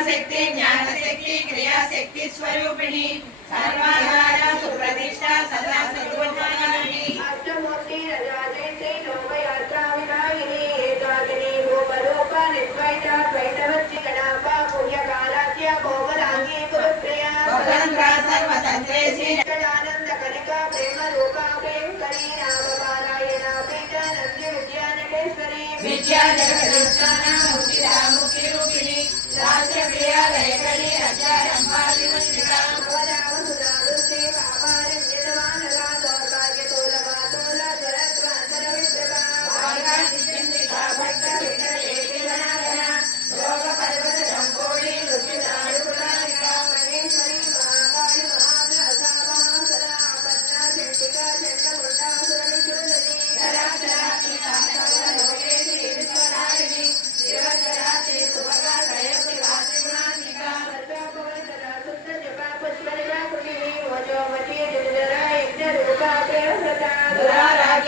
शक्ति ज्ञान शक्ति क्रिया शक्ति स्वरूपिणी सर्वाधार सुप्रतिष्ठा सदा सद्गुणवाहिनी अष्टमूर्ति रजाजयते लोकयात्रा विनायिनी एकाकिनी भूपरूप निर्द्वैत द्वैतवच्ची गणापा पुण्यकालाख्य भोगलांगी गुरुप्रिया स्वतंत्र सर्वतंत्रेसी आनंद कलिका प्रेम रूपा प्रेमकरी नाम पारायणा पीठा नंदी विद्या नटेश्वरी विद्या जगदीश्वरा मुक्तिदा मुक्ति रूपिणी राष्ट्र प्रिया लयकरी रजा रंभाली वंदिता भवदाव सुधा दुष्टे पापारण्यतमान राधो भाग्य तोलवा तोला जरत्वांतर विप्रभा भागा जितेन्द्रिका भक्त विकटे गणागणा योग पर्वत जंबोली लुचितारु पुराणिका महेश्वरी महाकाली महाव्यासा महासरा पन्ना चंडिका चंडमुंडा सुरनिशूलिनी धराधरा श्रीकांता लोकेशी विश्वनारिणी शिवधरात्रि सुभगा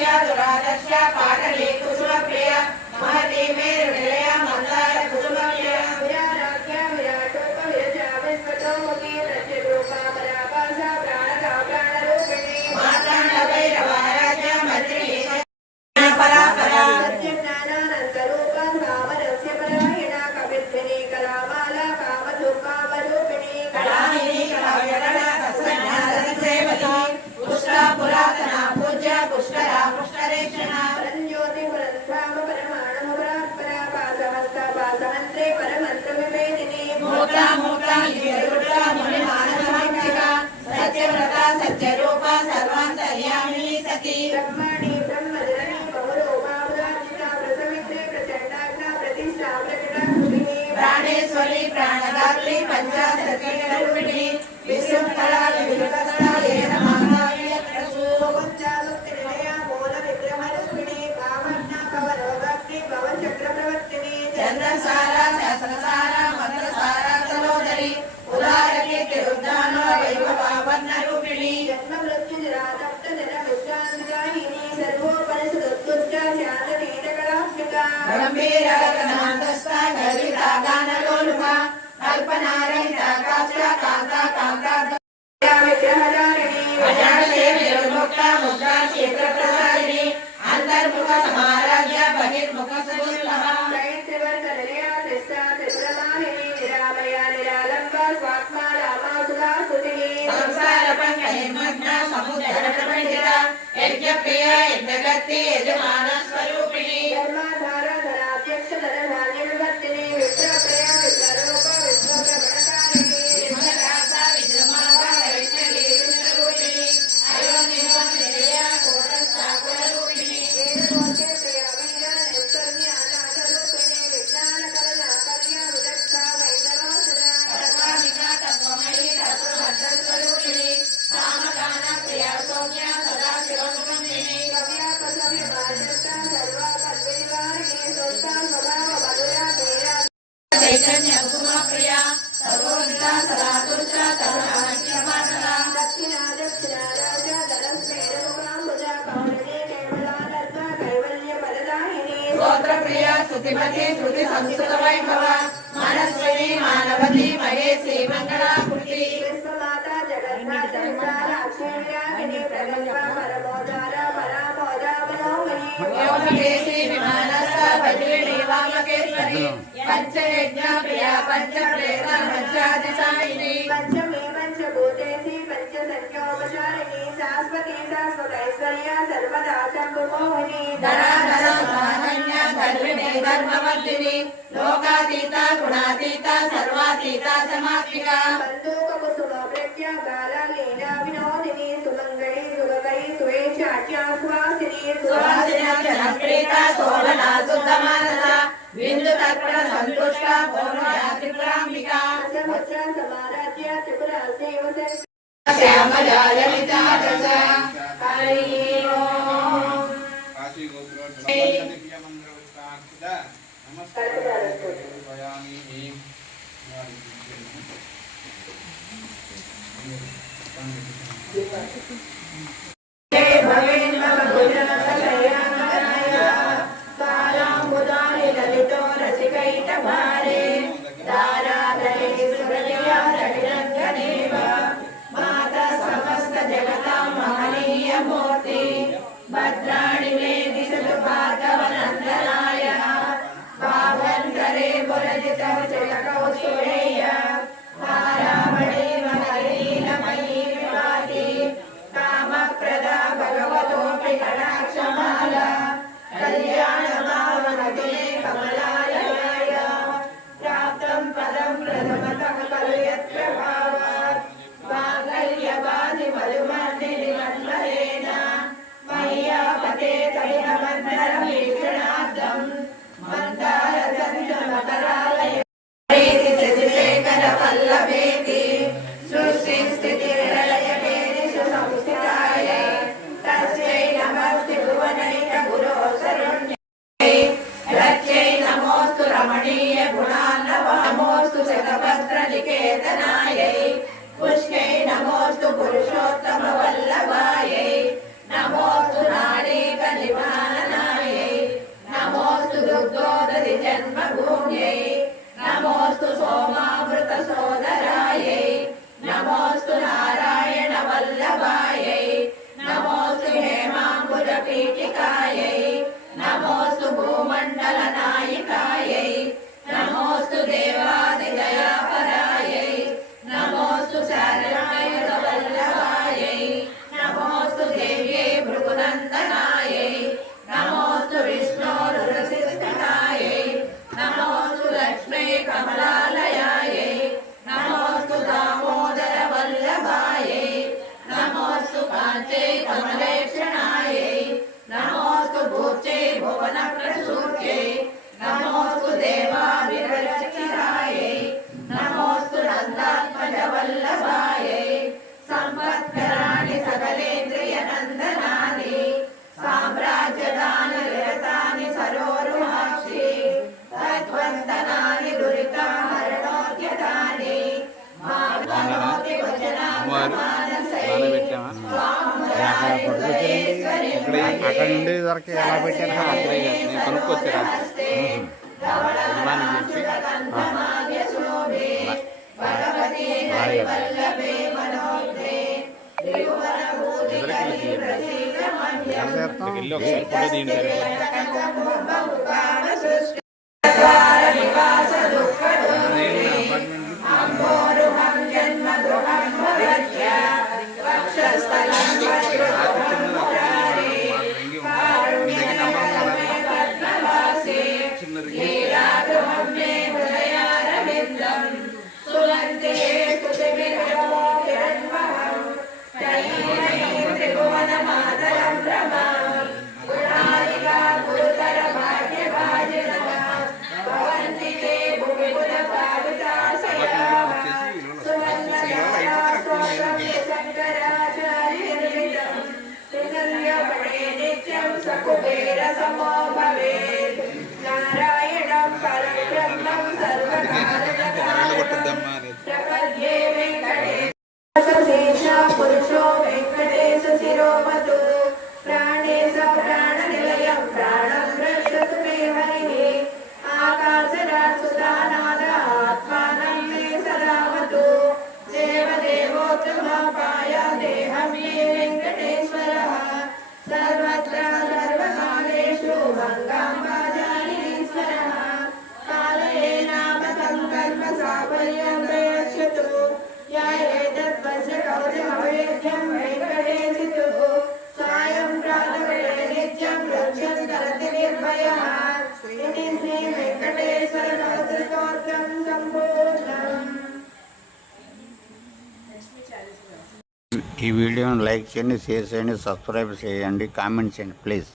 दुराराध्या पाटली कुसुम प्रिय महती मेरु निलय मंदार कुसुम प्रिय विराराध्या विराटोप विरजा विस्फटोमुखी प्रत्यरूपा पराभासा प्राणका प्राणरूपिणी मातांड भैरवाराध्या मंत्रिणी परापरा सत्यज्ञानानन्तरूपा सामरस्य परायणा कवित्विनी कलामाला कामधुकामरूपिणी कलाहिनी कलाव्यगणा तत्सज्ञानसेवती पुष्टा पुरातना पूज्य पुष्करा पुष्करेक्षणा परंज्योति परंधाम परमाणु परात्परा पासहस्ता पासहंत्रे परमंत्र विवेदिनी मूर्ता मूर्ता निर्गुणा मुनिमानसमक्षिका सत्यव्रता सत्यरूपा सर्वान्तर्यामिनी सती ब्रह्मणि ब्रह्मजननी बहुरूपा उदाचिता प्रसवित्रे प्रचंडाग्ना प्रतिष्ठा प्रकटाकृतिनी प्राणेश्वरी प्राणदात्री पंचाशतरूपिणी विश्वकला विविधकला येन चंद्रसारा सहस्रसारा मंत्रसारा तलोदरी उदारकीर्ति रुद्धानो वैभवावर्णरूपिणी जन्म मृत्यु जरातप्त निरविश्रान्तिदायिनी सर्वोपनिषदुत्तुज्जा शान्तनीतकलाभ्युगा गम्भीरगगनान्तस्था गर्विता गानलोलुभा कल्पनारहिता काष्ठा कान्ता कान्ता विग्रहधारिणी अजानदेवी निर्मुक्ता मुद्रा क्षेत्रप्रसारिणी अंतर्मुख समाराध्य बहिर्मुख सुदुर्लभा संसार पंक निर्मग्ना समुद्र प्रपंडिता यज्ञ प्रिय यज्ञगति यजमान स्वरूपिणी धर्माधारा धराध्यक्ष धनधान्य विवर्तिनी विप्र प्रिय विप्रोप विश्वप्रगणकारिणी विश्वदासा विद्यमाना वैष्णवी विष्णुरूपिणी अयोनिमो निलया कोटस्था कुलरूपिणी वेदमोचे प्रिय वीर नैष्कर्म्य अनाथरूपिणी विज्ञानकलना कल्या विदग्धा वैष्णवासना परमानिका तत्वमयी तत्वभद्रस्वरूपिणी सामगान प्रिया सौम्या सदा शिवमुखमिनी कव्यापसव्य भाजस्ता सर्वा पद्मनिवारिणी स्वस्था स्वभाव मधुरा धीरा चैतन्य कुसुमा प्रिया सर्वोदिता सदा तुष्टा तरुणाख्यमानला दक्षिणा दक्षिणा राजा धनस्मेरमुखाम्बुजा कौलिनी केवलानर्था कैवल्य पददायिनी स्तोत्र प्रिया स्तुतिमती श्रुति संस्कृत वैभव मनस्विनी मानवती महेशी मंगलाकृति विश्वमाता जगन्नाथ साक्षीविरागिनी प्रगल्भा परमोदारा परामोदा मनोमयी योगकेशी विमानस्था वज्रिणी वामकेश्वरी पंचयज्ञ प्रिया पंचप्रेत पंचादिशायिनी पंचमी पंचभूतेशी पंचसंख्योपचारिणी शाश्वती शाश्वतैश्वर्या सर्वदा शम्भुमोहिनी धरा धरा धर्मवर्धिनी लोकातीता गुणातीता सर्वातीता समात्मिका बंधुककुसुम प्रत्यागाला लीला विनोदिनी सुमंगली सुगकरी सुवेशाट्या सुवासिनी सुवासिनी शोभना शुद्धमानसा बिंदु तर्पण संतुष्ट पूर्णया त्रिपुरांबिका समत्र समाराध्य त्रिपुरा देवसे श्यामला ललिता दश हरि ओम काशी गोत्र दिव्य मंत्र उत्तांकित नमस्कार भयामी हे भवेन भगवन् सलयामया तारांबुदानि ललितो रसिकैट भारे दाराधरे सुरलिया रविरंगनेव माता समस्त जगतां महनीय मूर्ति भद्राणि मे दिशतु भार्गवनन्दनाय भावन्तरे बुरजितः चिलकौस्तुभेय हारामणि महलीनमयी विभाति कामप्रदा भगवतोऽपि कटाक्षमाला कल्याणमावनते कमलालयाय प्राप्तं पदं प्रथमतः खलु यत्प्रभावात् माङ्गल्यवादिमधुमर्दिनिमन्मरेण मय्यापते तैलमन्धरमीक्षणाब्दं मन्दारसञ्जमकरालय प्रीतिशशिशेखरवल्लभेति सृष्टिस्थितिर्लयकेलिषु संस्थितायै तस्यै नमस्ते भुवनैकगुरो शरण्यै रच्यै नमोऽस्तु रमणीय गुणार्णवामोऽस्तु शतपत्रनिकेतनायै पुष्कै नमोऽस्तु पुरुषोत्तमवल्लभायै नमोऽस्तु नाडीकनिवारणायै नमोऽस्तु दुग्धोदधि जन्मभूम्यै नमोऽस्तु सोमावृतसोदरायै नमोऽस्तु नारायणवल्लभायै नमोऽस्तु हेमाम्बुजपीठिकायै नमोऽस्तु भूमण्डलनायिकायै नमोऽस्तु देवादिदयापरायै नमोऽस्तु शरणायुधवल्लभायै नमोऽस्तु देव्यै भृगुनन्दनायै नमोऽस्तु विष्णोरुरसिस्थितायै नमोऽस्तु लक्ष्मै कमलालयायै नमोऽस्तु दामोदरवल्लभायै नमोऽस्तु काञ्चै कमलेक्षणायै नमोऽस्तु भूत्यै भुवनप्रसूत्यै नमोऽस्तु देवाभिरचितायै नमोऽस्तु नन्दात्मजवल्लभायै सम्पत्कराणि सकलेन्द्रियनन्दनानि साम्राज्यदाननिरतानि सरोरुहाक्षि तद्वन्दनानि दुरिताहरणोद्यतानि मानोति అక్కడ నుండి వరకు ఎలా పెట్టారు నేను కనుక్కొచ్చారా ఇల్లు ఒకసారి ఫోటో తీయండి कुबेर समो भवेत् नारायणं परं ब्रह्मं सर्वकारणं प्रपद्ये वेङ्कटेश पुरुषो वेङ्कटेश शिरोमतु प्राणेश प्राणनिलयं प्राणं रक्षतु मे हरिः आकाशराजसुधानाद आत्मानं मे सदावतु देवदेवोत्तमोपाय देहं मे वेङ्कटेश्वरः सर्वत्र सर्वकालेषु गङ्गां वाजालीश्वरः कालये नामकं कर्म साफल्यं प्रयच्छतु या एतद्वस्य कौतुकवेद्यं वेङ्कटेशितु सायं प्रातः नित्यं रक्षन् करति निर्भयः इति श्री ఈ వీడియోని లైక్ చేయండి, షేర్ చేయండి, సబ్స్క్రైబ్ చేయండి, కామెంట్ చేయండి ప్లీజ్.